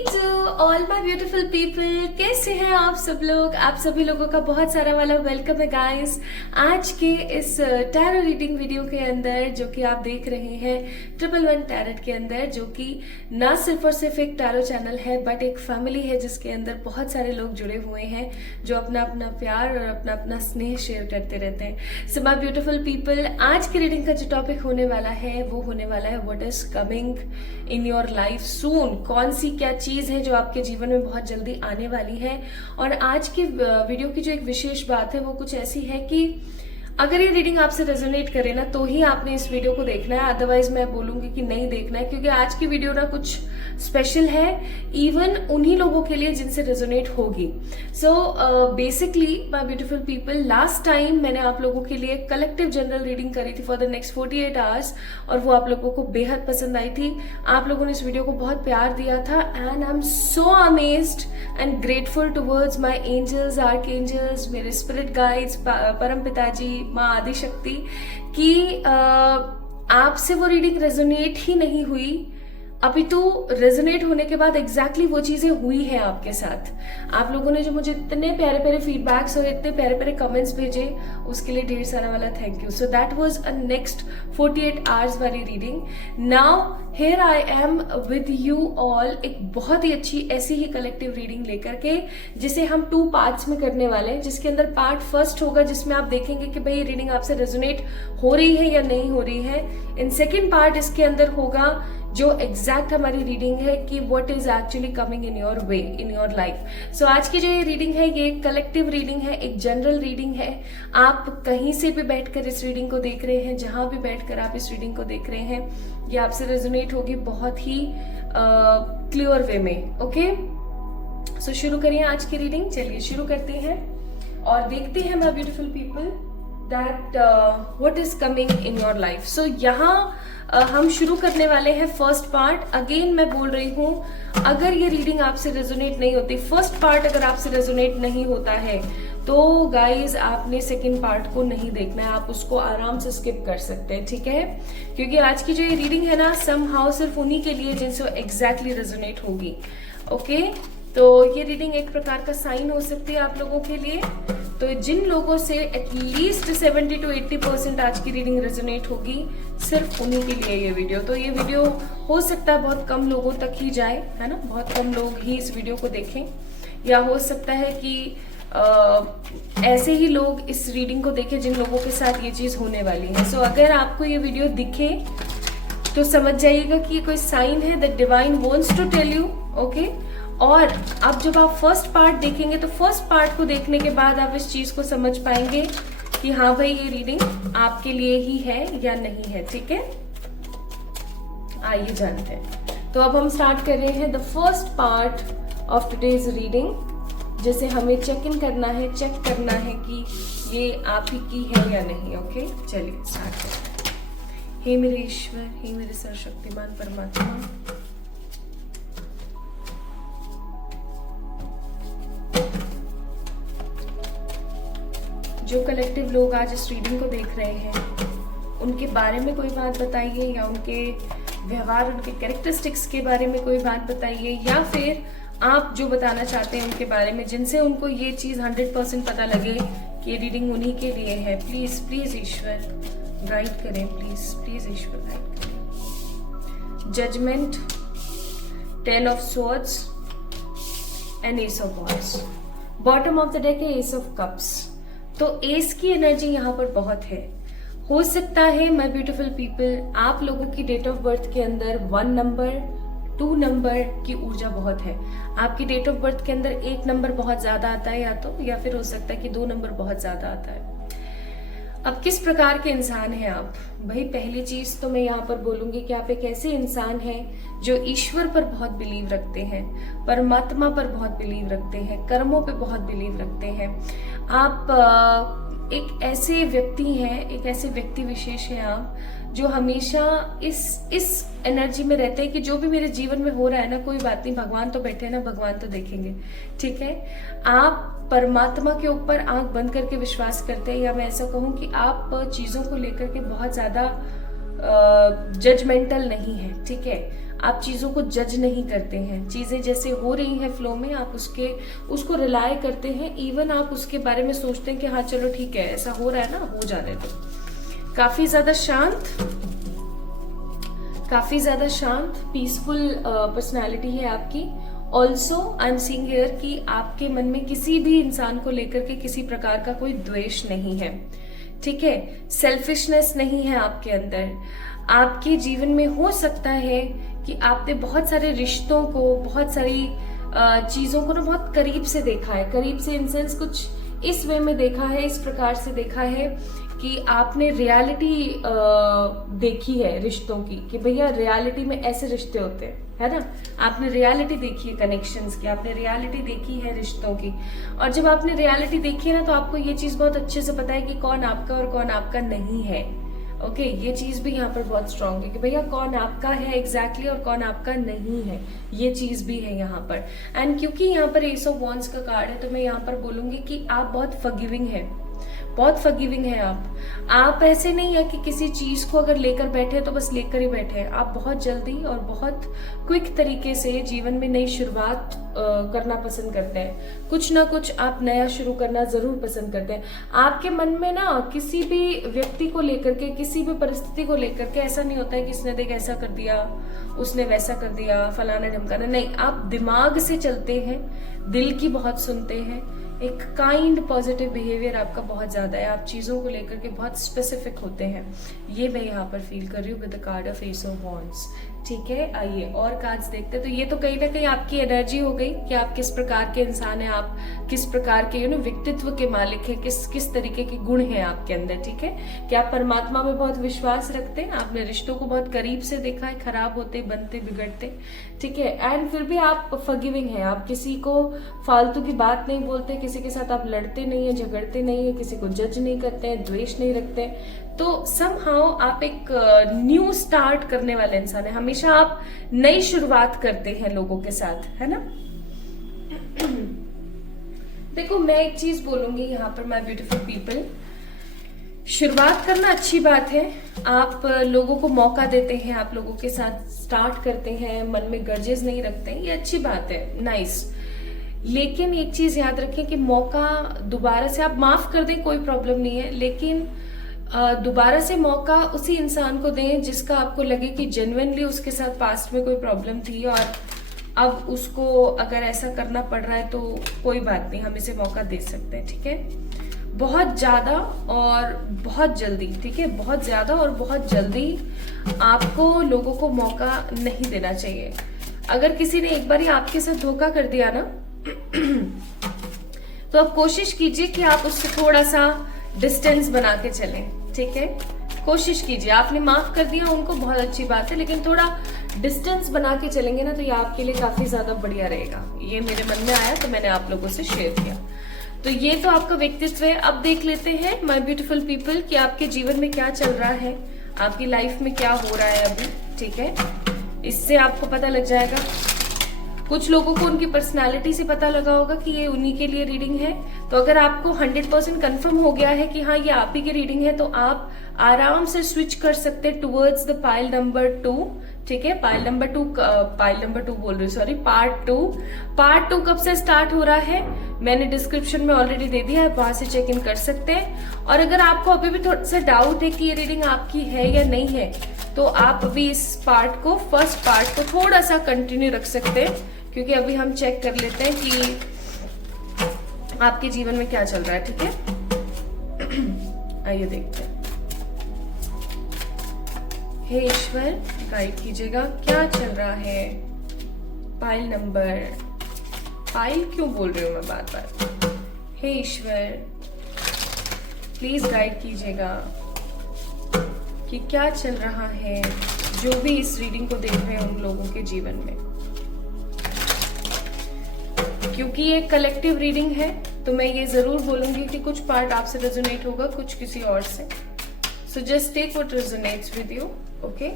To all my beautiful people. कैसे हैं आप सब लोग? आप सभी लोगों का बहुत सारा वाला वेलकम है गाइस। आज के इस टैरो रीडिंग वीडियो के अंदर जो कि आप देख रहे हैं 111 टैरेट के अंदर, जो कि ना सिर्फ और सिर्फ एक टैरो चैनल है बट एक फैमिली है जिसके अंदर बहुत सारे लोग जुड़े हुए हैं जो अपना अपना प्यार और अपना अपना स्नेह शेयर करते रहते हैं। सो माय ब्यूटीफुल पीपल, आज की रीडिंग का जो टॉपिक होने वाला है वो होने वाला है what is coming in your life soon. कौन सी क्या चीज है जो आपके जीवन में बहुत जल्दी आने वाली है। और आज की वीडियो की जो एक विशेष बात है वो कुछ ऐसी है कि अगर ये रीडिंग आपसे रेजोनेट करे ना तो ही आपने इस वीडियो को देखना है, अदरवाइज मैं बोलूंगी कि नहीं देखना है, क्योंकि आज की वीडियो ना कुछ स्पेशल है इवन उन्हीं लोगों के लिए जिनसे रेजोनेट होगी। So basically my beautiful people, last time मैंने आप लोगों के लिए कलेक्टिव जनरल रीडिंग करी थी फॉर द नेक्स्ट 48 आवर्स और वो आप लोगों को बेहद पसंद आई थी। आप लोगों ने इस वीडियो को बहुत प्यार दिया था and I am so amazed and grateful towards my angels, archangels, मेरे स्पिरिट गाइड्स, परम पिताजी, माँ आदिशक्ति की आपसे वो रीडिंग रेजोनेट ही नहीं हुई, अपितु रेजोनेट होने के बाद एग्जैक्टली वो चीजें हुई है आपके साथ। आप लोगों ने जो मुझे इतने प्यारे प्यारे फीडबैक्स और इतने प्यारे प्यारे कमेंट्स भेजे उसके लिए ढेर सारा वाला thank you. So that was a next 48 hours वाली reading. Now here I am with you all, एक बहुत ही अच्छी ऐसी ही कलेक्टिव रीडिंग लेकर के, जिसे हम 2 पार्ट्स में करने वाले हैं। जिसके अंदर पार्ट फर्स्ट होगा जिसमें आप देखेंगे कि भाई ये रीडिंग आपसे रेजोनेट हो रही है या नहीं हो रही है। इन सेकेंड पार्ट इसके अंदर होगा जो एग्जैक्ट हमारी रीडिंग है कि what is actually coming in your way in your life. So आज की जो ये रीडिंग है ये एक कलेक्टिव रीडिंग है, एक जनरल रीडिंग है। आप कहीं से भी बैठकर इस रीडिंग को देख रहे हैं, जहां भी बैठकर आप इस रीडिंग को देख रहे हैं, ये आपसे रेजोनेट होगी बहुत ही क्लियर वे में। ओके, सो शुरू करिए आज की रीडिंग। चलिए शुरू करते हैं और देखते हैं my beautiful people that what is coming in your life. So यहाँ हम शुरू करने वाले हैं फर्स्ट पार्ट। अगेन मैं बोल रही हूं, अगर ये रीडिंग आपसे रेजोनेट नहीं होती, फर्स्ट पार्ट अगर आपसे रेजोनेट नहीं होता है तो गाइज आपने सेकंड पार्ट को नहीं देखना है, आप उसको आराम से स्किप कर सकते हैं, ठीक है। क्योंकि आज की जो ये रीडिंग है ना समहाउ सिर्फ उन्हीं के लिए जिनसे एग्जैक्टली रेजोनेट होगी। ओके, तो ये रीडिंग एक प्रकार का साइन हो सकती है आप लोगों के लिए। तो जिन लोगों से एटलीस्ट 70 to 80% आज की रीडिंग रेजोनेट होगी, सिर्फ उन्हीं के लिए ये वीडियो। तो ये वीडियो हो सकता है बहुत कम लोगों तक ही जाए, है ना, बहुत कम लोग ही इस वीडियो को देखें, या हो सकता है कि ऐसे ही लोग इस रीडिंग को देखें जिन लोगों के साथ ये चीज होने वाली है। सो अगर आपको ये वीडियो दिखे तो समझ जाइएगा कि ये कोई साइन है that divine wants to tell you. Okay, और अब जब आप फर्स्ट पार्ट देखेंगे तो फर्स्ट पार्ट को देखने के बाद आप इस चीज को समझ पाएंगे कि हाँ भाई ये रीडिंग आपके लिए ही है या नहीं है, ठीक है। आइए जानते हैं। तो अब हम स्टार्ट कर रहे हैं the first part of today's reading, जैसे हमें चेक इन करना है, चेक करना है कि ये आप ही की है या नहीं। ओके, चलिए स्टार्ट करते हैं। हे मेरे ईश्वर, हे मेरे सर्वशक्तिमान परमात्मा, जो कलेक्टिव लोग आज इस रीडिंग को देख रहे हैं उनके बारे में कोई बात बताइए, या उनके व्यवहार, उनके कैरेक्टरिस्टिक्स के बारे में कोई बात बताइए, या फिर आप जो बताना चाहते हैं उनके बारे में जिनसे उनको ये चीज 100% पता लगे कि ये रीडिंग उन्हीं के लिए है। प्लीज प्लीज ईश्वर गाइड करें, प्लीज प्लीज ईश्वर गाइड करें। Judgement, 10 of swords and ace of wands. Bottom of the deck है एस ऑफ कप्स। तो एस की एनर्जी यहाँ पर बहुत है। हो सकता है माय ब्यूटीफुल पीपल आप लोगों की डेट ऑफ बर्थ के अंदर 1 नंबर 2 नंबर की ऊर्जा बहुत है। आपकी डेट ऑफ बर्थ के अंदर 1 नंबर बहुत ज्यादा आता है या फिर हो सकता है कि 2 नंबर बहुत ज्यादा आता है। अब किस प्रकार के इंसान हैं आप? भाई पहली चीज तो मैं यहाँ पर बोलूंगी कि आप एक ऐसे इंसान हैं जो ईश्वर पर बहुत बिलीव रखते हैं, परमात्मा पर बहुत बिलीव रखते हैं, कर्मों पे बहुत बिलीव रखते हैं। आप एक ऐसे व्यक्ति हैं, एक ऐसे व्यक्ति विशेष हैं आप जो हमेशा इस एनर्जी में रहते हैं कि जो भी मेरे जीवन में हो रहा है ना, कोई बात नहीं, भगवान तो बैठे हैं ना, भगवान तो देखेंगे, ठीक है। आप परमात्मा के ऊपर आंख बंद करके विश्वास करते हैं, या मैं ऐसा कहूँ कि आप चीजों को लेकर के बहुत ज्यादा जजमेंटल नहीं है, ठीक है। आप चीज़ों को जज नहीं करते हैं, चीज़ें जैसे हो रही हैं फ्लो में आप उसको रिलाय करते हैं। इवन आप उसके बारे में सोचते हैं कि हाँ चलो ठीक है, ऐसा हो रहा है ना, हो जाने दो। काफ़ी ज़्यादा शांत पीसफुल पर्सनैलिटी है आपकी। Also I am seeing here कि आपके मन में किसी भी इंसान को लेकर के किसी प्रकार का कोई द्वेष नहीं है, ठीक है। सेल्फिशनेस नहीं है आपके अंदर। आपके जीवन में हो सकता है कि आपने बहुत सारे रिश्तों को, बहुत सारी चीजों को ना बहुत करीब से देखा है। करीब से इन सेंस कुछ इस वे में देखा है, इस प्रकार से देखा है कि आपने रियलिटी देखी है रिश्तों की, कि भैया रियलिटी में ऐसे रिश्ते होते हैं, है ना। आपने रियलिटी देखी है कनेक्शंस की, आपने रियलिटी देखी है रिश्तों की। और जब आपने रियलिटी देखी है ना, तो आपको ये चीज बहुत अच्छे से पता है कि कौन आपका और कौन आपका नहीं है। ओके, ये चीज भी यहाँ पर बहुत स्ट्रांग है कि भैया कौन आपका है एग्जैक्टली और कौन आपका नहीं है, ये चीज भी है यहाँ पर। एंड क्योंकि यहाँ पर एस ऑफ वॉन्ड्स का कार्ड है, तो मैं यहाँ पर बोलूंगी कि आप बहुत फॉरगिविंग है, बहुत फॉरगिविंग है आप ऐसे नहीं है कि किसी चीज को अगर लेकर बैठे तो बस लेकर ही बैठे हैं। आप बहुत जल्दी और बहुत क्विक तरीके से जीवन में नई शुरुआत करना पसंद करते हैं। कुछ ना कुछ आप नया शुरू करना जरूर पसंद करते हैं। आपके मन में ना किसी भी व्यक्ति को लेकर के, किसी भी परिस्थिति को लेकर के ऐसा नहीं होता है कि इसने देख ऐसा कर दिया, उसने वैसा कर दिया, फलाना ढमकाना, नहीं। आप दिमाग से चलते हैं, दिल की बहुत सुनते हैं। एक काइंड पॉजिटिव बिहेवियर आपका बहुत ज्यादा है। आप चीजों को लेकर के बहुत स्पेसिफिक होते हैं, ये मैं यहाँ पर फील कर रही हूँ with the card of S of wands. ठीक है, आइए और कार्ड्स देखते हैं। तो ये तो कहीं ना कहीं आपकी एनर्जी हो गई कि आप किस प्रकार के इंसान हैं, आप किस प्रकार के व्यक्तित्व के मालिक हैं, किस तरीके के गुण हैं आपके अंदर। ठीक है, कि आप परमात्मा में बहुत विश्वास रखते हैं, आपने रिश्तों को बहुत करीब से देखा है, खराब होते, बनते, बिगड़ते। ठीक है, एंड फिर भी आप फॉरगिविंग हैं, आप किसी को फालतू की बात नहीं बोलते, किसी के साथ आप लड़ते नहीं है, झगड़ते नहीं है, किसी को जज नहीं करते हैं, द्वेष नहीं रखते हैं। तो समहाउ आप एक न्यू स्टार्ट करने वाले इंसान है। हमेशा आप नई शुरुआत करते हैं लोगों के साथ, है ना। देखो, मैं एक चीज बोलूंगी यहाँ पर, माय ब्यूटीफुल पीपल, शुरुआत करना अच्छी बात है। आप लोगों को मौका देते हैं, आप लोगों के साथ स्टार्ट करते हैं, मन में गर्जेस नहीं रखते हैं, ये अच्छी बात है, नाइस। लेकिन एक चीज याद रखें कि मौका दोबारा से आप माफ कर दें, कोई प्रॉब्लम नहीं है, लेकिन दोबारा से मौका उसी इंसान को दें जिसका आपको लगे कि जेन्युइनली उसके साथ पास्ट में कोई प्रॉब्लम थी और अब उसको अगर ऐसा करना पड़ रहा है तो कोई बात नहीं, हम इसे मौका दे सकते हैं। ठीक है, बहुत ज्यादा और बहुत जल्दी, ठीक है, बहुत ज्यादा और बहुत जल्दी आपको लोगों को मौका नहीं देना चाहिए। अगर किसी ने एक बार आपके साथ धोखा कर दिया ना तो आप कोशिश कीजिए कि आप उससे थोड़ा सा डिस्टेंस बना के चलें। ठीक है, कोशिश कीजिए। आपने माफ कर दिया उनको, बहुत अच्छी बात है, लेकिन थोड़ा डिस्टेंस बना के चलेंगे ना तो ये आपके लिए काफी ज्यादा बढ़िया रहेगा। ये मेरे मन में आया तो मैंने आप लोगों से शेयर किया। तो ये तो आपका व्यक्तित्व है। अब देख लेते हैं माय ब्यूटीफुल पीपल कि आपके जीवन में क्या चल रहा है, आपकी लाइफ में क्या हो रहा है अभी। ठीक है, इससे आपको पता लग जाएगा। कुछ लोगों को उनकी पर्सनालिटी से पता लगा होगा कि ये उन्हीं के लिए रीडिंग है। तो अगर आपको 100% कंफर्म हो गया है कि हाँ ये आप ही की रीडिंग है, तो आप आराम से स्विच कर सकते हैं टुवर्ड्स द पाइल नंबर 2। ठीक है, पाइल नंबर 2 बोल रही हूँ, सॉरी, पार्ट 2 कब से स्टार्ट हो रहा है मैंने डिस्क्रिप्शन में ऑलरेडी दे दिया है, वहां से चेक इन कर सकते हैं। और अगर आपको अभी भी थोड़ा सा डाउट है कि ये रीडिंग आपकी है या नहीं है, तो आप अभी इस पार्ट को, फर्स्ट पार्ट को थोड़ा सा कंटिन्यू रख सकते हैं, क्योंकि अभी हम चेक कर लेते हैं कि आपके जीवन में क्या चल रहा है। ठीक है, आइए देखते हैं। हे ईश्वर, गाइड कीजिएगा, क्या चल रहा है। पाइल क्यों बोल रही हूं मैं बार बार। हे ईश्वर, प्लीज गाइड कीजिएगा कि क्या चल रहा है जो भी इस रीडिंग को देख रहे हैं उन लोगों के जीवन में। क्योंकि ये कलेक्टिव रीडिंग है तो मैं ये जरूर बोलूंगी कि कुछ पार्ट आपसे रेजोनेट होगा, कुछ किसी और से। So just take what resonates with you, okay.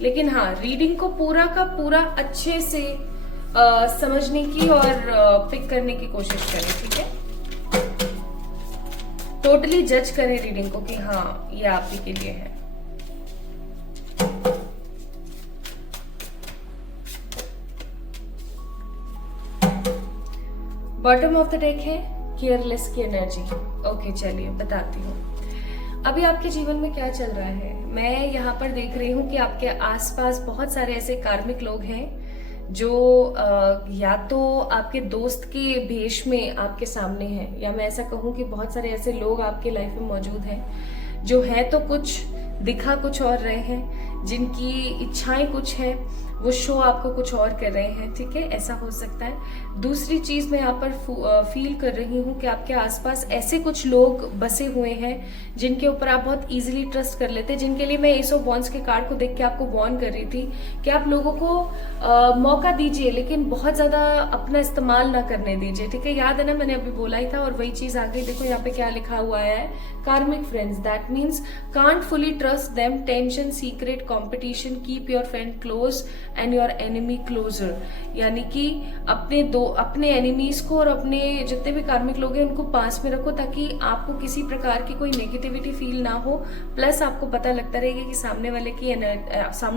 लेकिन हाँ, रीडिंग को पूरा का पूरा अच्छे से समझने की और पिक करने की कोशिश करें। ठीक है, टोटली जज करें रीडिंग को कि हाँ ये आप ही के लिए है। बॉटम ऑफ द डेक है केयरलेस की एनर्जी। ओके चलिए बताती हूँ अभी आपके जीवन में क्या चल रहा है। मैं यहाँ पर देख रही हूँ कि आपके आसपास बहुत सारे ऐसे कार्मिक लोग हैं जो या तो आपके दोस्त के भेष में आपके सामने हैं, या मैं ऐसा कहूँ कि बहुत सारे ऐसे लोग आपके लाइफ में मौजूद हैं जो है तो कुछ दिखा कुछ और रहे हैं, जिनकी इच्छाएं कुछ हैं, वो शो आपको कुछ और कर रहे हैं। ठीक है, ऐसा हो सकता है। दूसरी चीज मैं यहाँ पर फील कर रही हूँ कि आपके आसपास ऐसे कुछ लोग बसे हुए हैं जिनके ऊपर आप बहुत इजीली ट्रस्ट कर लेते हैं, जिनके लिए मैं एस ऑफ वॉन्ड्स के कार्ड को देख के आपको वार्न कर रही थी कि आप लोगों को मौका दीजिए, लेकिन बहुत ज्यादा अपना इस्तेमाल ना करने दीजिए। ठीक है, याद है ना, मैंने अभी बोला ही था और वही चीज आ गई। देखो यहाँ पे क्या लिखा हुआ है, karmic friends, that means can't fully trust them, tension, secret, competition, keep your friend close and your enemy closer. यानी कि अपने एनिमीज को और अपने जितने भी कार्मिक लोग हैं उनको पास में रखो, ताकि आपको किसी प्रकार की कोई नेगेटिविटी फील ना हो। प्लस आपको पता लगता रहेगा कि सामने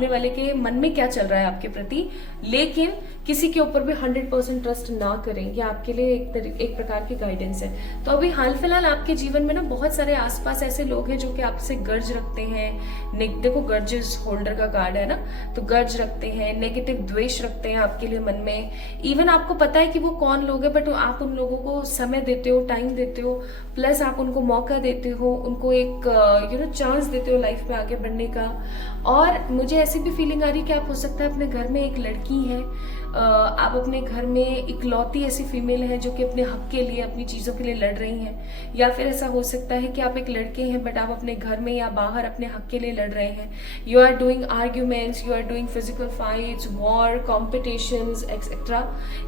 वाले के मन में क्या चल रहा है आपके प्रति, लेकिन किसी के ऊपर भी 100% ट्रस्ट ना करें। ये आपके लिए एक प्रकार की गाइडेंस है। तो अभी हाल फिलहाल आपके जीवन में ना बहुत सारे आसपास ऐसे लोग हैं जो कि आपसे गर्ज रखते हैं। देखो गर्जेस होल्डर का कार्ड है ना, तो गर्ज रखते हैं, नेगेटिव द्वेष रखते हैं आपके लिए मन में। इवन आपको पता है कि वो कौन लोग हैं, बट आप उन लोगों को समय देते हो, टाइम देते हो, प्लस आप उनको मौका देते हो, उनको एक चांस देते हो लाइफ में आगे बढ़ने का। और मुझे ऐसी भी फीलिंग आ रही है कि आप हो सकता है अपने घर में एक लड़की है, आप अपने घर में इकलौती ऐसी फीमेल है जो कि अपने हक के लिए, अपनी चीजों के लिए लड़ रही हैं। या फिर ऐसा हो सकता है कि आप एक लड़के हैं बट आप अपने घर में या बाहर अपने हक के लिए लड़ रहे हैं। You are doing arguments, you are doing physical fights, war, competitions etcetera.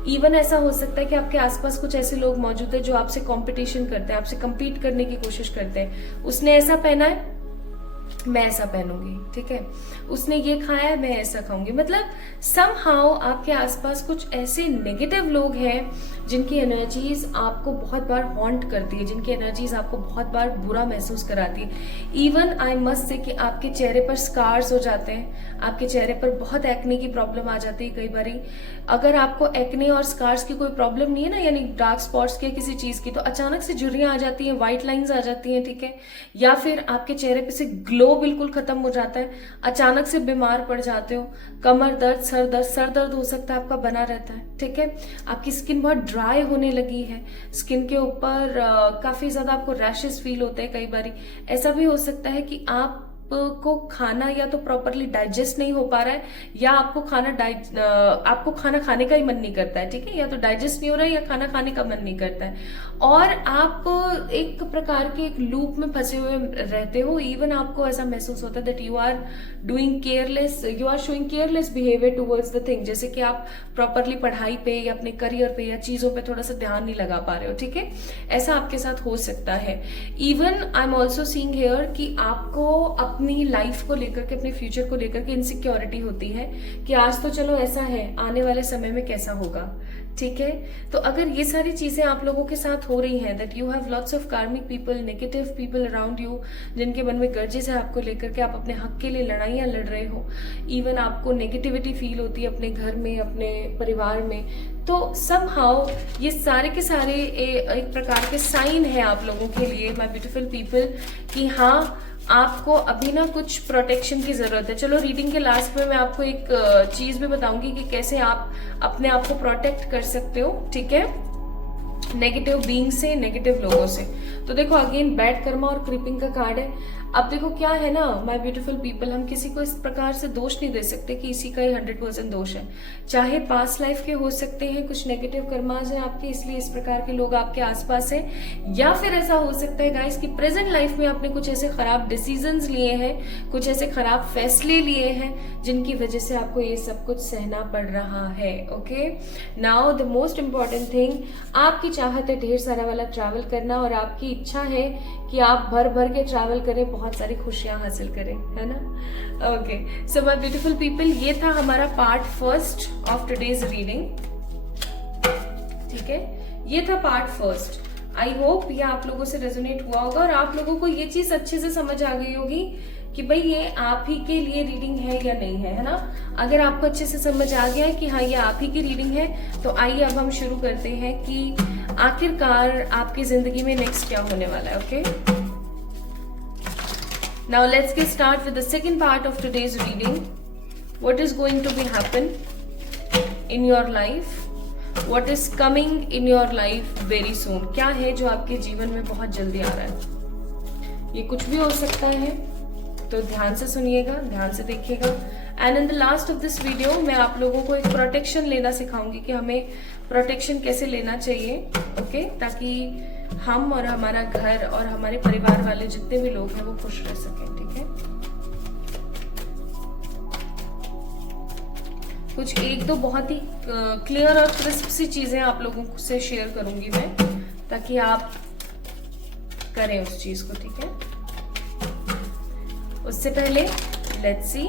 Even ऐसा हो सकता है कि आपके आसपास कुछ ऐसे लोग मौजूद है जो आपसे कॉम्पिटिशन करते हैं, आपसे कम्पीट करने की कोशिश करते हैं। उसने ऐसा पहना है, मैं ऐसा पहनूंगी। ठीक है, उसने ये खाया है, मैं ऐसा खाऊंगी। मतलब समहाउ आपके आसपास कुछ ऐसे नेगेटिव लोग हैं जिनकी एनर्जीज आपको बहुत बार हॉन्ट करती है, जिनकी एनर्जीज आपको बहुत बार बुरा महसूस कराती है। इवन आई मस्ट से कि आपके चेहरे पर स्कार्स हो जाते हैं, आपके चेहरे पर बहुत एक्ने की प्रॉब्लम आ जाती है कई बारी। अगर आपको एक्ने और स्कार्स की कोई प्रॉब्लम नहीं है ना, यानी डार्क स्पॉट्स की किसी चीज की, तो अचानक से झुर्रियां आ जाती हैं, व्हाइट लाइंस आ जाती हैं। ठीक है, या फिर आपके चेहरे पे से ग्लो बिल्कुल खत्म हो जाता है, अचानक से बीमार पड़ जाते हो, कमर दर्द, सर दर्द हो सकता है आपका बना रहता है। ठीक है, आपकी स्किन बहुत ड्राई होने लगी है, स्किन के ऊपर काफी ज्यादा आपको रैशेस फील होते हैं कई बारी। ऐसा भी हो सकता है कि आपको खाना या तो प्रॉपरली डाइजेस्ट नहीं हो पा रहा है, या आपको खाना खाने का ही मन नहीं करता है। ठीक है, या तो डाइजेस्ट नहीं हो रहा है या खाना खाने का मन नहीं करता है, और आप एक प्रकार के एक लूप में फंसे हुए रहते हो। इवन आपको ऐसा महसूस होता है that you are doing careless, you are showing careless behaviour towards the thing, जैसे कि आप प्रॉपरली पढ़ाई पे या अपने करियर पे या चीजों पे थोड़ा सा ध्यान नहीं लगा पा रहे हो। ठीक है, ऐसा आपके साथ हो सकता है। Even I am also seeing here कि आपको अपनी लाइफ को लेकर के, अपने फ्यूचर को लेकर के इनसिक्योरिटी होती है कि आज तो चलो ऐसा है, आने वाले समय में कैसा होगा। ठीक है, तो अगर ये सारी चीजें आप लोगों के साथ हो रही हैं, that you have lots of कार्मिक people, negative people around you, जिनके मन में गर्जेस है आपको लेकर के, आप अपने हक के लिए लड़ाइयां लड़ रहे हो, इवन आपको नेगेटिविटी फील होती है अपने घर में, अपने परिवार में, तो समहाउ ये सारे के सारे एक प्रकार के साइन है आप लोगों के लिए, माय ब्यूटीफुल पीपल, कि हाँ आपको अभी ना कुछ प्रोटेक्शन की जरूरत है। चलो रीडिंग के लास्ट में मैं आपको एक चीज भी बताऊंगी कि कैसे आप अपने आप को प्रोटेक्ट कर सकते हो। ठीक है, नेगेटिव बीइंग से, नेगेटिव लोगों से। तो देखो अगेन बैड कर्मा और क्रीपिंग का कार्ड है। अब देखो क्या है ना माय ब्यूटीफुल पीपल, हम किसी को इस प्रकार से दोष नहीं दे सकते कि इसी का ही 100% दोष है। चाहे पास्ट लाइफ के हो सकते हैं, कुछ नेगेटिव कर्माज हैं आपके, इसलिए इस प्रकार के लोग आपके आसपास हैं, या फिर ऐसा हो सकता है गाइस कि प्रेजेंट लाइफ में आपने कुछ ऐसे खराब डिसीजंस लिए हैं, कुछ ऐसे खराब फैसले लिए हैं जिनकी वजह से आपको ये सब कुछ सहना पड़ रहा है। Okay, now the most important thing, आपकी चाहत है ढेर सारा वाला ट्रैवल करना, और आपकी इच्छा है कि आप भर भर के ट्रैवल करें, बहुत सारी खुशियां हासिल करें, है ना। Okay, so my beautiful people, ये था हमारा part first of today's reading. ठीक है, ये था पार्ट फर्स्ट। आई होप ये आप लोगों से रेजोनेट हुआ होगा और आप लोगों को ये चीज अच्छे से समझ आ गई होगी कि भाई ये आप ही के लिए रीडिंग है या नहीं है ना। अगर आपको अच्छे से समझ आ गया है कि हाँ ये आप ही की रीडिंग है, तो आइए अब हम शुरू करते हैं कि आखिरकार आपकी जिंदगी में नेक्स्ट क्या होने वाला है। Okay, now let's get start with the second part of today's reading. What is going to be happen in your life, what is coming in your life very soon. क्या है जो आपके जीवन में बहुत जल्दी आ रहा है। ये कुछ भी हो सकता है, तो ध्यान से सुनिएगा, ध्यान से देखिएगा। And in the last of this video मैं आप लोगों को एक प्रोटेक्शन लेना सिखाऊंगी कि हमें प्रोटेक्शन कैसे लेना चाहिए। ओके, ताकि हम और हमारा घर और हमारे परिवार वाले जितने भी लोग हैं वो खुश रह सकें। ठीक है, कुछ एक दो बहुत ही क्लियर और क्रिस्प सी चीजें आप लोगों से शेयर करूंगी मैं, ताकि आप करें उस चीज को। ठीक है, उससे पहले लेट्स सी।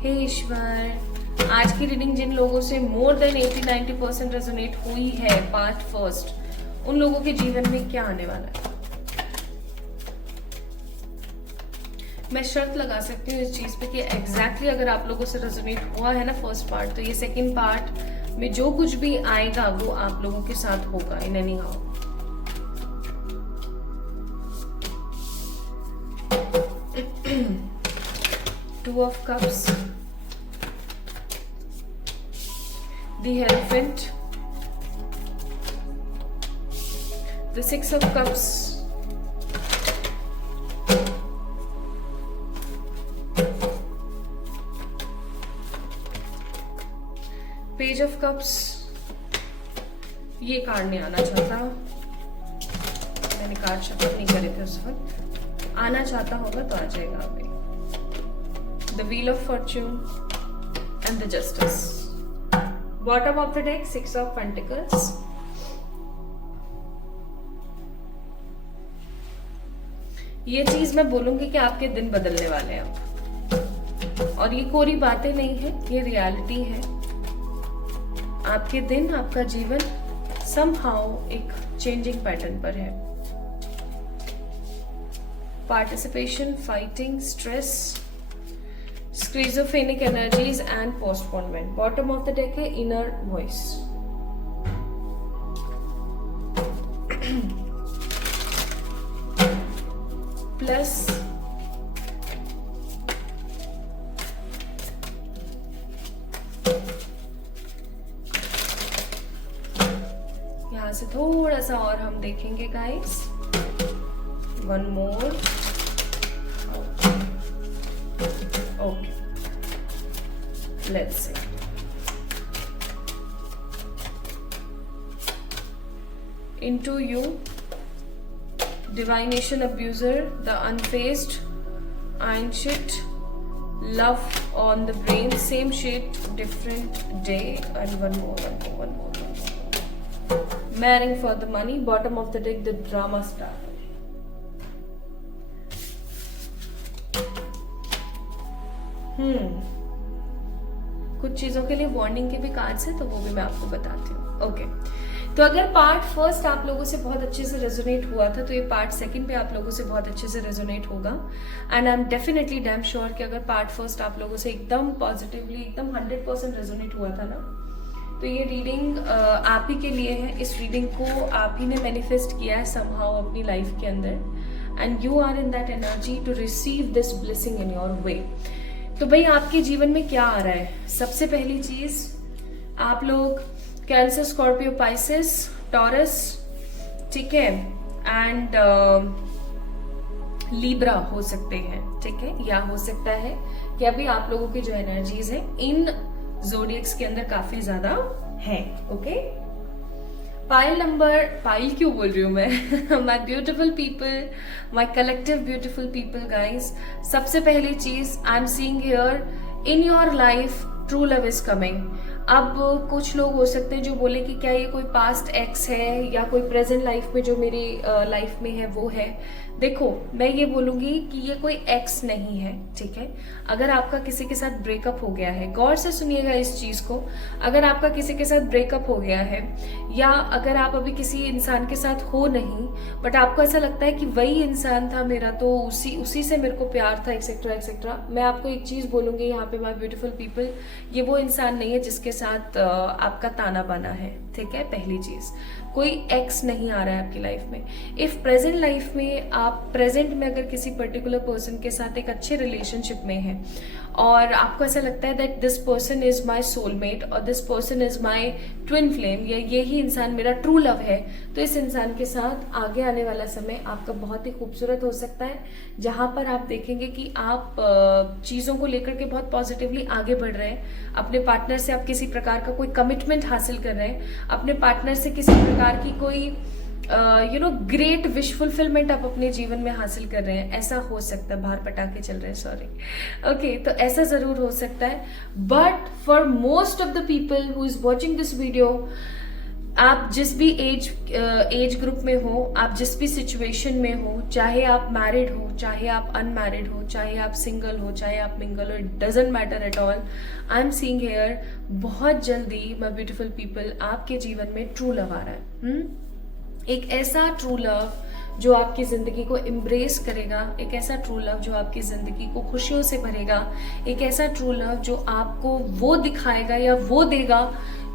हे ईश्वर, आज की रीडिंग जिन लोगों से मोर देन 80-90% रेजोनेट हुई है पार्ट फर्स्ट, उन लोगों के जीवन में क्या आने वाला है। मैं शर्त लगा सकती हूँ इस चीज पे कि एग्जैक्टली अगर आप लोगों से रेजोनेट हुआ है ना फर्स्ट पार्ट, तो ये सेकंड पार्ट में जो कुछ भी आएगा वो आप लोगों के साथ होगा in any how. Two of Cups, the Hierophant, the Six of Cups, Page of Cups। ये कार्ड नहीं आना चाहता, मैंने कार्ड शफल नहीं करे थे उस वक्त, आना चाहता होगा तो आ जाएगा अभी। The Wheel of Fortune and the Justice. Bottom of the deck, Six of Pentacles. ये चीज मैं बोलूंगी कि आपके दिन बदलने वाले हैं अब, और ये कोरी बातें नहीं है, ये रियलिटी है। आपके दिन, आपका जीवन somehow एक चेंजिंग पैटर्न पर है। Participation, fighting, stress, schizophrenic energies and postponement. Bottom of the deck है inner voice. Plus यहाँ से थोड़ा सा और हम देखेंगे guys, one more. Okay, let's see. Into you, divination abuser, the unfazed, iron shit, love on the brain, same shit, different day, and one more. Marrying for the money, bottom of the deck, the drama star. कुछ चीजों के लिए warning के भी cards हैं, तो वो भी मैं आपको बताती हूँ। ओके, तो अगर पार्ट फर्स्ट आप लोगों से बहुत अच्छे से रेजोनेट हुआ था, तो ये पार्ट सेकंड पे आप लोगों से बहुत अच्छे से रेजोनेट होगा। And I am definitely damn sure कि अगर पार्ट फर्स्ट आप लोगों से एकदम पॉजिटिवली, एकदम 100% रेजोनेट हुआ था ना, तो ये रीडिंग आप ही के लिए है। इस रीडिंग को आप ही ने मैनिफेस्ट किया है समहाउ अपनी लाइफ के अंदर, and you are in that energy to receive this blessing in your way. तो भाई आपके जीवन में क्या आ रहा है। सबसे पहली चीज, आप लोग कैंसर, स्कॉर्पियो, पाइसेस, टॉरस, ठीक है, एंड लिब्रा हो सकते हैं। ठीक है, या हो सकता है कि अभी आप लोगों की जो एनर्जीज है इन ज़ोडिएक्स के अंदर काफी ज्यादा है। ओके, पाइल क्यों बोल रही हूँ मैं माई ब्यूटिफुल पीपल, माई कलेक्टिव ब्यूटिफुल पीपल गाइज, सबसे पहली चीज आई am seeing here in your life true love is coming. अब कुछ लोग हो सकते हैं जो बोले कि क्या ये कोई पास्ट एक्स है या कोई प्रेजेंट लाइफ में जो मेरी लाइफ में है वो है। देखो, मैं ये बोलूंगी कि ये कोई एक्स नहीं है, ठीक है। अगर आपका किसी के साथ ब्रेकअप हो गया है, गौर से सुनिएगा इस चीज को, अगर आपका किसी के साथ ब्रेकअप हो गया है, या अगर आप अभी किसी इंसान के साथ हो नहीं, बट आपको ऐसा लगता है कि वही इंसान था मेरा, तो उसी से मेरे को प्यार था, एक्सेट्रा एक्सेट्रा, मैं आपको एक चीज बोलूंगी यहाँ पे माय ब्यूटीफुल पीपल, ये वो इंसान नहीं है जिसके साथ आपका ताना बाना है, ठीक है। पहली चीज, कोई एक्स नहीं आ रहा है आपकी लाइफ में। इफ प्रेजेंट लाइफ में आप प्रेजेंट में अगर किसी पर्टिकुलर पर्सन के साथ एक अच्छे रिलेशनशिप में हैं और आपको ऐसा लगता है that this person is my soulmate और this person is my twin flame, या ये ही इंसान मेरा ट्रू लव है, तो इस इंसान के साथ आगे आने वाला समय आपका बहुत ही खूबसूरत हो सकता है, जहां पर आप देखेंगे कि आप चीजों को लेकर के बहुत पॉजिटिवली आगे बढ़ रहे हैं। अपने पार्टनर से आप किसी प्रकार का कोई कमिटमेंट हासिल कर रहे हैं, अपने पार्टनर से किसी प्रकार की कोई ग्रेट विश फुलफिलमेंट आप अपने जीवन में हासिल कर रहे हैं। ऐसा हो सकता है, बाहर पटाखे चल रहे हैं, सॉरी, ओके, तो ऐसा जरूर हो सकता है। But for most of the people who is watching this video, आप जिस भी एज ग्रुप में हो, आप जिस भी सिचुएशन में हो, चाहे आप मैरिड हो, चाहे आप अनमैरिड हो, चाहे आप सिंगल हो, चाहे आप मिंगल हो, it doesn't matter at all, I am seeing here बहुत जल्दी माय ब्यूटीफुल पीपल आपके जीवन में ट्रू लव आ रहा है। एक ऐसा ट्रू लव जो आपकी जिंदगी को एम्ब्रेस करेगा, एक ऐसा ट्रू लव जो आपकी जिंदगी को खुशियों से भरेगा, एक ऐसा ट्रू लव जो आपको वो दिखाएगा या वो देगा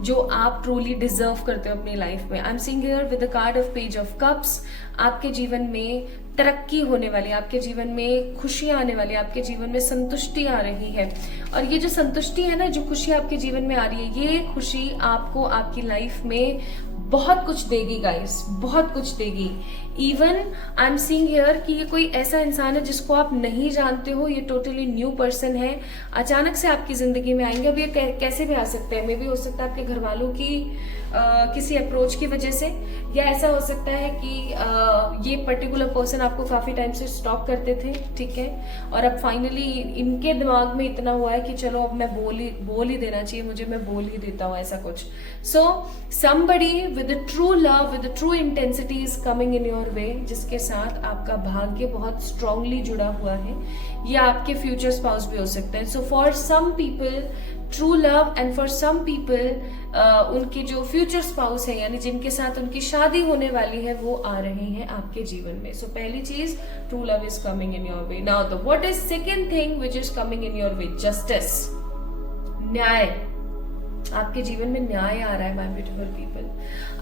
जो आप ट्रूली डिजर्व करते हो अपनी लाइफ में। आई am seeing here with the card of page of cups, आपके जीवन में तरक्की होने वाली, आपके जीवन में खुशियां आने वाली, आपके जीवन में संतुष्टि आ रही है। और ये जो संतुष्टि है ना, जो खुशी आपके जीवन में आ रही है, ये खुशी आपको आपकी लाइफ में बहुत कुछ देगी गाइस, बहुत कुछ देगी। Even I am seeing here कि ये कोई ऐसा इंसान है जिसको आप नहीं जानते हो, ये टोटली न्यू पर्सन है, अचानक से आपकी जिंदगी में आएंगे। अब ये कैसे भी आ सकते हैं, मे भी हो सकता है आपके घर वालों की किसी अप्रोच की वजह से, या ऐसा हो सकता है कि ये पर्टिकुलर पर्सन आपको काफी टाइम से स्टॉक करते थे, ठीक है, और अब फाइनली इनके दिमाग में इतना हुआ है कि चलो अब मैं बोल ही देना चाहिए मुझे, मैं बोल ही देता हूँ, ऐसा कुछ। So somebody with true love, with true intensity is coming in your वे, जिसके साथ आपका भाग्य बहुत स्ट्रांगली जुड़ा हुआ है, या आपके फ्यूचर स्पाउस भी हो सकते हैं। So for some people true love, and for some people उनके जो फ्यूचर स्पाउस है, यानी जिनके साथ उनकी शादी होने वाली है, वो आ रहे हैं आपके जीवन में। सो पहली चीज, true love is coming in your way. Now the what is second thing which is coming in your way? Justice, न्याय। आपके जीवन में न्याय आ रहा है माय ब्यूटीफुल पीपल।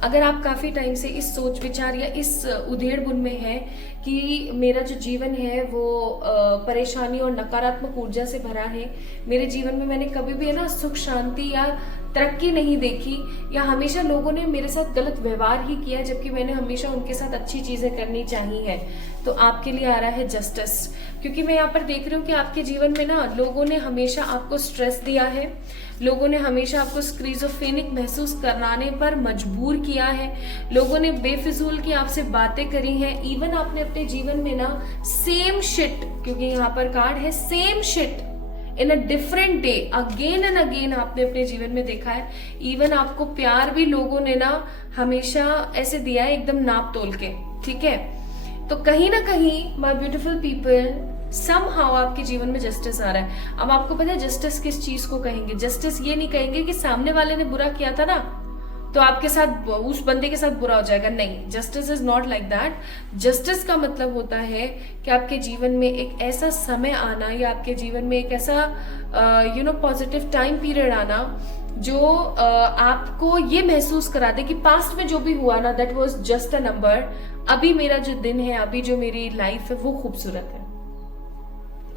अगर आप काफी टाइम से इस सोच विचार या इस उधेड़ बुन में है कि मेरा जो जीवन है वो परेशानी और नकारात्मक ऊर्जा से भरा है, मेरे जीवन में मैंने कभी भी है ना सुख शांति या तरक्की नहीं देखी, या हमेशा लोगों ने मेरे साथ गलत व्यवहार ही किया जबकि मैंने हमेशा उनके साथ अच्छी चीजें करनी चाहिए है, तो आपके लिए आ रहा है जस्टिस। क्योंकि मैं यहाँ पर देख रही हूँ कि आपके जीवन में ना लोगों ने हमेशा आपको स्ट्रेस दिया है, लोगों ने हमेशा आपको स्क्रीजोफ्रेनिक महसूस कराने पर मजबूर किया है, लोगों ने बेफिजूल की आपसे बातें करी हैं। इवन आपने अपने जीवन में ना सेम शिट, क्योंकि यहाँ पर कार्ड है same shit in a different day, again and again आपने अपने जीवन में देखा है। इवन आपको प्यार भी लोगों ने ना हमेशा ऐसे दिया है, एकदम नाप तोल के, ठीक है। तो कहीं ना कहीं माय ब्यूटीफुल पीपल, समहाउ आपके जीवन में जस्टिस आ रहा है। अब आपको पता है जस्टिस किस चीज को कहेंगे? जस्टिस ये नहीं कहेंगे कि सामने वाले ने बुरा किया था ना तो आपके साथ, उस बंदे के साथ बुरा हो जाएगा, नहीं, justice is not like that. Justice का मतलब होता है कि आपके जीवन में एक ऐसा समय आना, या आपके जीवन में एक ऐसा पॉजिटिव टाइम पीरियड आना जो आपको ये महसूस करा दे कि पास्ट में जो भी हुआ ना, that was just a number. अभी मेरा जो दिन है, अभी जो मेरी लाइफ है, वो खूबसूरत है।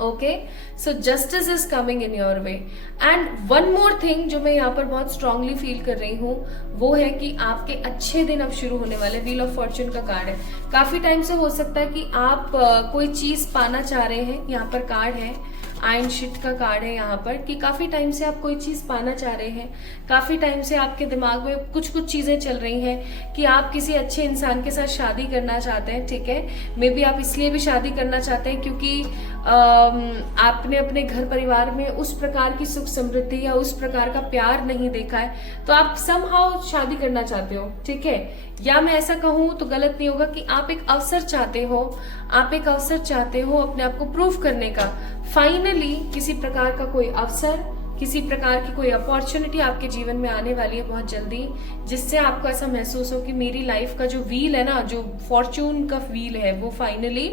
Okay, so justice is coming in your way. And one more thing जो मैं यहाँ पर बहुत स्ट्रांगली फील कर रही हूँ, वो है कि आपके अच्छे दिन अब शुरू होने वाले। व्हील ऑफ फॉर्च्यून का कार्ड है। काफी टाइम से हो सकता है कि आप कोई चीज पाना चाह रहे हैं, यहाँ पर कार्ड है आयरन शीट का कार्ड है यहाँ पर, कि काफी टाइम से आप कोई चीज पाना चाह रहे हैं, काफी टाइम से आपके दिमाग में कुछ कुछ चीजें चल रही हैं कि आप किसी अच्छे इंसान के साथ शादी करना चाहते हैं, ठीक है। मे बी आप इसलिए भी शादी करना चाहते हैं क्योंकि आपने अपने घर परिवार में उस प्रकार की सुख समृद्धि या उस प्रकार का प्यार नहीं देखा है, तो आप समहाउ शादी करना चाहते हो, ठीक है। या मैं ऐसा कहूं तो गलत नहीं होगा कि आप एक अवसर चाहते हो, आप एक अवसर चाहते हो अपने आप को प्रूव करने का। फाइनली किसी प्रकार का कोई अवसर, किसी प्रकार की कोई अपॉर्चुनिटी आपके जीवन में आने वाली है बहुत जल्दी, जिससे आपको ऐसा महसूस हो कि मेरी लाइफ का जो व्हील है ना, जो फॉर्च्यून का व्हील है, वो फाइनली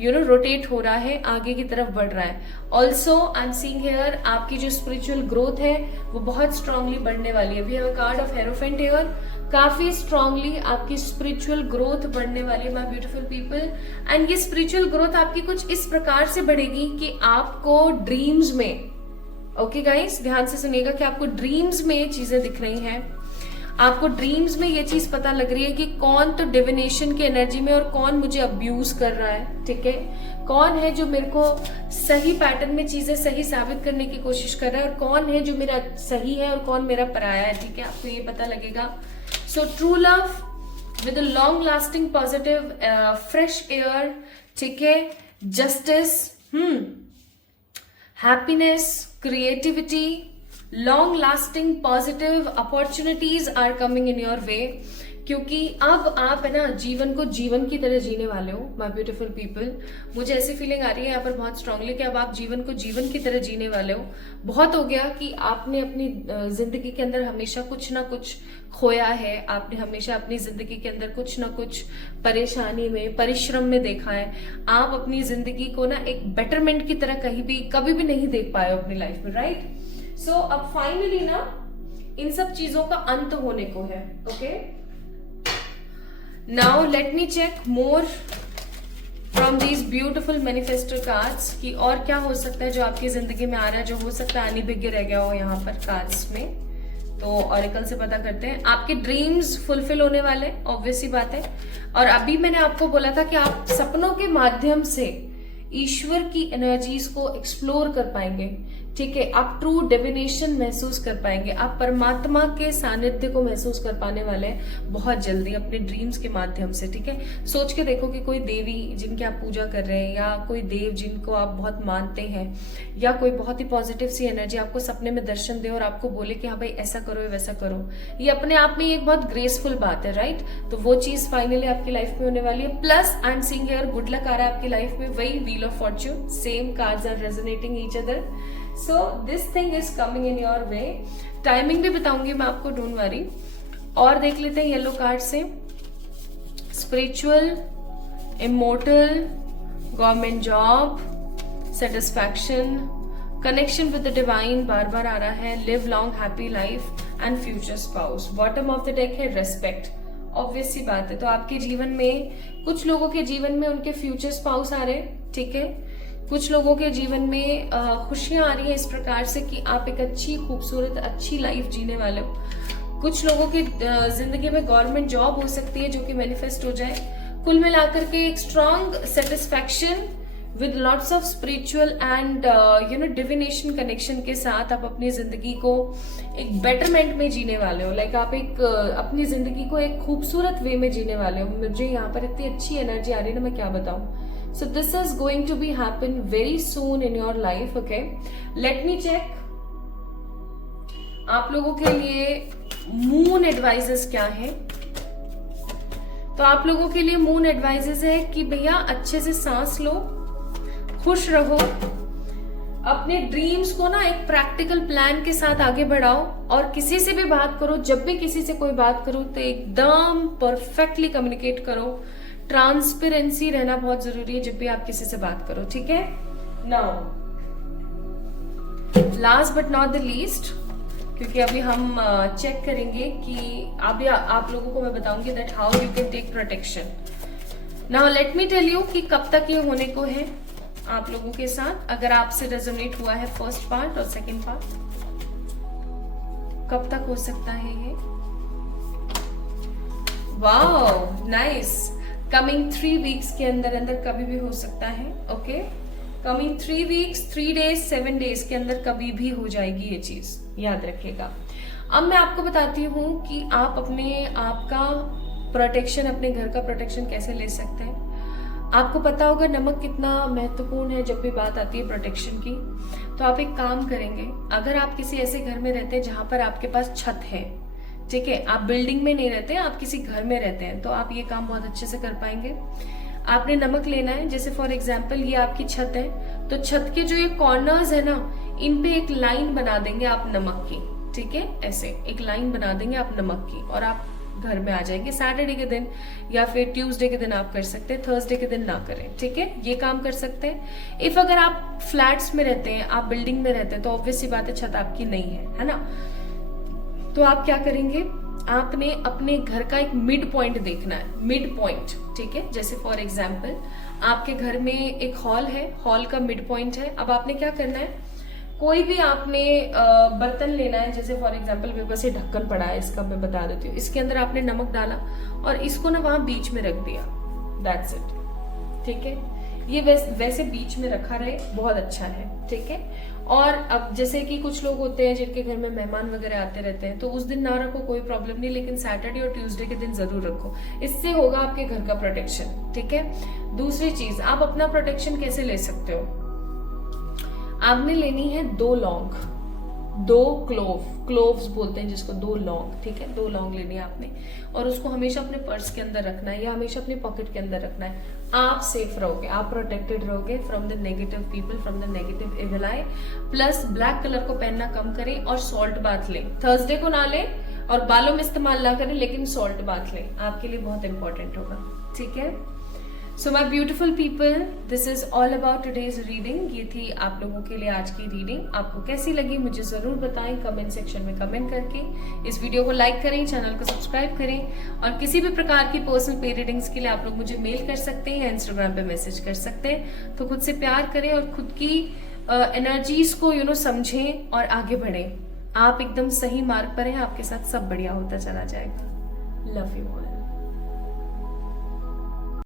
रोटेट हो रहा है, आगे की तरफ बढ़ रहा है। Also I am seeing here आपकी जो स्पिरिचुअल ग्रोथ है वो बहुत स्ट्रांगली बढ़ने वाली है। We have a card of hierophant here, काफी स्ट्रांगली आपकी स्पिरिचुअल ग्रोथ बढ़ने वाली है माय ब्यूटीफुल पीपल। एंड ये स्पिरिचुअल ग्रोथ आपकी कुछ इस प्रकार से बढ़ेगी कि आपको ड्रीम्स में, ओके गाइस ध्यान से सुनिएगा, कि आपको ड्रीम्स में ये चीजें दिख रही हैं, आपको ड्रीम्स में ये चीज पता लग रही है कि कौन तो डिविनेशन की एनर्जी में और कौन मुझे अब्यूज कर रहा है, ठीक है। कौन है जो मेरे को सही पैटर्न में चीजें सही साबित करने की कोशिश कर रहा है, और कौन है जो मेरा सही है और कौन मेरा पराया है, ठीक है। आपको ये पता लगेगा। So true love with a long lasting positive fresh air, ठीक है, justice, happiness, creativity, long lasting positive opportunities are coming in your way. क्योंकि अब आप है ना जीवन को जीवन की तरह जीने वाले हो माय ब्यूटीफुल पीपल। मुझे ऐसी फीलिंग आ रही है यहाँ पर बहुत स्ट्रांगली कि अब आप जीवन को जीवन की तरह जीने वाले हो। बहुत हो गया कि आपने अपनी जिंदगी के अंदर हमेशा कुछ ना कुछ खोया है, आपने हमेशा अपनी जिंदगी के अंदर कुछ ना कुछ परेशानी में, परिश्रम में देखा है। आप अपनी जिंदगी को ना एक बेटरमेंट की तरह कभी भी नहीं देख पाए हो अपनी लाइफ में, राइट। सो अब फाइनली ना इन सब चीजों का अंत होने को है, okay. Now let me check more from these beautiful manifester cards कि और क्या हो सकता है जो आपकी जिंदगी में आ रहा है, जो हो सकता है अनिभिज्ञ रह गया हो यहाँ पर कार्ड्स में। तो ऑरेकल से पता करते हैं। आपके ड्रीम्स फुलफिल होने वाले, ऑब्वियस सी बात है। और अभी मैंने आपको बोला था कि आप सपनों के माध्यम से ईश्वर की एनर्जीज को एक्सप्लोर कर पाएंगे, ठीक है। आप ट्रू डिविनेशन महसूस कर पाएंगे, आप परमात्मा के सानिध्य को महसूस कर पाने वाले हैं बहुत जल्दी अपने ड्रीम्स के माध्यम से, ठीक है। सोच के देखो कि कोई देवी जिनकी आप पूजा कर रहे हैं, या कोई देव जिनको आप बहुत मानते हैं, या कोई बहुत ही पॉजिटिव सी एनर्जी आपको सपने में दर्शन दे और आपको बोले कि हाँ भाई ऐसा करो वैसा करो। ये अपने आप में एक बहुत ग्रेसफुल बात है, राइट। तो वो चीज फाइनली आपकी लाइफ में होने वाली है। Plus I am seeing here good luck आ रहा है आपकी लाइफ में, वही wheel of fortune, same cards are resonating each other. So this thing is coming in your way. Timing भी बताऊंगी मैं आपको, डोंट वरी। और देख लेते हैं येलो कार्ड से। Spiritual, immortal, government job, satisfaction, connection with the divine बार बार आ रहा है, live long happy life and future spouse. Bottom of the deck है रेस्पेक्ट, ऑब्वियस सी बात है। तो आपके जीवन में, कुछ लोगों के जीवन में उनके फ्यूचर स्पाउस आ रहे हैं, ठीक है। कुछ लोगों के जीवन में खुशियां आ रही है इस प्रकार से कि आप एक अच्छी खूबसूरत अच्छी लाइफ जीने वाले हो। कुछ लोगों की जिंदगी में गवर्नमेंट जॉब हो सकती है जो कि मैनिफेस्ट हो जाए। कुल मिलाकर के एक strong satisfaction with lots of spiritual and divination connection के साथ आप अपनी जिंदगी को एक बेटरमेंट में जीने वाले हो। लाइक आप एक अपनी जिंदगी को एक खूबसूरत वे में जीने वाले हो। मुझे यहाँ पर इतनी अच्छी एनर्जी आ रही है ना, मैं क्या बताऊं। So this is going to be happen very soon in your life, okay? Let me check आप लोगों के लिए मून एडवाइजेस क्या है। तो आप लोगों के लिए मून एडवाइजेस है कि भैया अच्छे से सांस लो, खुश रहो, अपने ड्रीम्स को ना एक प्रैक्टिकल प्लान के साथ आगे बढ़ाओ, और किसी से भी बात करो, जब भी किसी से कोई बात करो तो एकदम परफेक्टली कम्युनिकेट करो। ट्रांसपेरेंसी रहना बहुत जरूरी है जब भी आप किसी से बात करो, ठीक है। Now last but not the least, क्योंकि अभी हम चेक करेंगे कि अभी आप लोगों को मैं बताऊंगी that how you can take protection. Now let me tell you कि कब तक ये होने को है आप लोगों के साथ। अगर आपसे रेजोनेट हुआ है फर्स्ट पार्ट और सेकेंड पार्ट, कब तक हो सकता है ये। Wow nice. कमिंग 3 वीक्स के अंदर अंदर कभी भी हो सकता है, okay. Coming 3 weeks, 3 days, 7 days के अंदर कभी भी हो जाएगी ये चीज, याद रखिएगा। अब मैं आपको बताती हूँ कि आप अपने आप का प्रोटेक्शन, अपने घर का प्रोटेक्शन कैसे ले सकते हैं। आपको पता होगा नमक कितना महत्वपूर्ण है जब भी बात आती है प्रोटेक्शन की। तो आप एक काम करेंगे, अगर आप किसी ऐसे घर में रहते हैं जहां पर आपके पास छत है, ठीक है, आप बिल्डिंग में नहीं रहते हैं, आप किसी घर में रहते हैं, तो आप ये काम बहुत अच्छे से कर पाएंगे। आपने नमक लेना है, जैसे फॉर एग्जाम्पल ये आपकी छत है, तो छत के जो ये कॉर्नर्स है ना, इन पे एक लाइन बना देंगे आप नमक की, ठीक है, ऐसे एक लाइन बना देंगे आप नमक की, और आप घर में आ जाएंगे। सैटरडे के दिन या फिर ट्यूसडे के दिन आप कर सकते हैं, थर्सडे के दिन ना करें, ठीक है, ये काम कर सकते हैं। इफ अगर आप फ्लैट्स में रहते हैं, आप बिल्डिंग में रहते हैं, तो ऑब्वियस सी बात है छत आपकी नहीं है ना, तो आप क्या करेंगे, आपने अपने घर का एक मिड पॉइंट देखना है, मिड पॉइंट, ठीक है, जैसे फॉर एग्जाम्पल आपके घर में एक हॉल है, हॉल का मिड पॉइंट है। अब आपने क्या करना है, कोई भी आपने बर्तन लेना है, जैसे फॉर एग्जाम्पल मेरे पास ये ढक्कन पड़ा है, इसका मैं बता देती हूँ, इसके अंदर आपने नमक डाला और इसको ना वहां बीच में रख दिया, दैट्स इट, ठीक है, ये वैसे बीच में रखा रहे, बहुत अच्छा है, ठीक है। और अब जैसे कि कुछ लोग होते हैं जिनके घर में मेहमान वगैरह आते रहते हैं, तो उस दिन ना रखो, कोई प्रॉब्लम नहीं, लेकिन सैटरडे और ट्यूसडे के दिन जरूर रखो, इससे होगा आपके घर का प्रोटेक्शन, ठीक है। दूसरी चीज, आप अपना प्रोटेक्शन कैसे ले सकते हो, आपने लेनी है 2 लौंग, 2 क्लोव्स बोलते हैं जिसको, 2 लौंग, ठीक है, 2 लौंग लेनी है आपने, और उसको हमेशा अपने पर्स के अंदर रखना है या हमेशा अपने पॉकेट के अंदर रखना है। आप सेफ रहोगे, आप प्रोटेक्टेड रहोगे from the negative people, from the negative evil I. Plus black colour को पहनना कम करें और सॉल्ट बाथ लें, थर्सडे को ना लें और बालों में इस्तेमाल ना करें, लेकिन सॉल्ट बाथ लें, आपके लिए बहुत इंपॉर्टेंट होगा, ठीक है। So my beautiful people, this is all about today's reading. ये थी आप लोगों के लिए आज की रीडिंग। आपको कैसी लगी मुझे जरूर बताएं कमेंट सेक्शन में कमेंट करके। इस वीडियो को लाइक करें, चैनल को सब्सक्राइब करें, और किसी भी प्रकार की पर्सनल पे रीडिंग्स के लिए आप लोग मुझे मेल कर सकते हैं या इंस्टाग्राम पे मैसेज कर सकते हैं। तो खुद से प्यार करें और खुद की एनर्जीज को समझें और आगे बढ़ें। आप एकदम सही मार्ग पर हैं, आपके साथ सब बढ़िया होता चला जाएगा। Love you all.